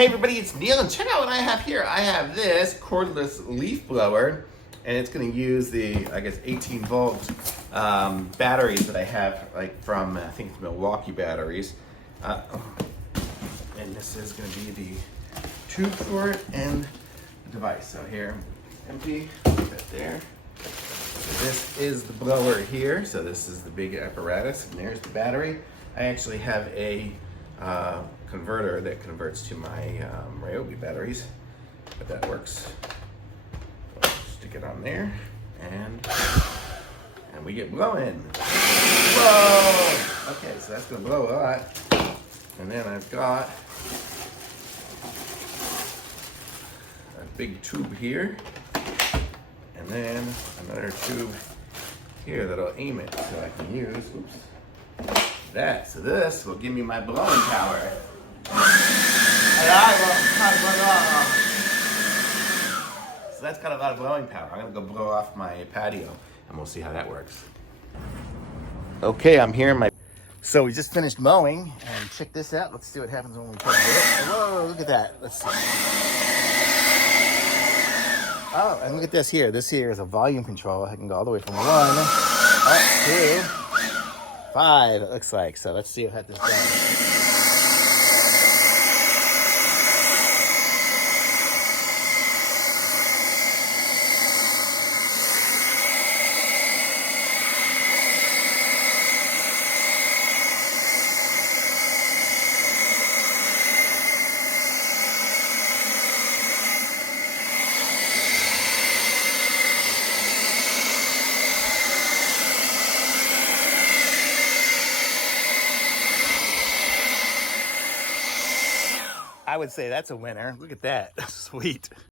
Hey everybody, it's Neil, and check out what I have here. I have this cordless leaf blower, and it's going to use the, I guess, 18-volt batteries that I have, like from, I think it's Milwaukee batteries. And this is going to be the tube for it and the device. So here, empty, right there. So this is the blower here. So this is the big apparatus, and there's the battery. I actually have a converter that converts to my Ryobi batteries, but that works. So stick it on there, and we get blowing. Whoa! Okay, so that's gonna blow a lot. And then I've got a big tube here, and then another tube here that'll aim it so I can use. Oops. That. So this will give me my blowing power. So that's got a lot of blowing power. I'm gonna go blow off my patio and we'll see how that works. Okay, I'm here in my... So we just finished mowing, and check this out. Let's see what happens when we put it. Whoa, look at that. Let's see. Oh, and look at this here. This here is a volume control. I can go all the way from 1 up to 5, it looks like. So let's see how this does. I would say that's a winner. Look at that. Sweet.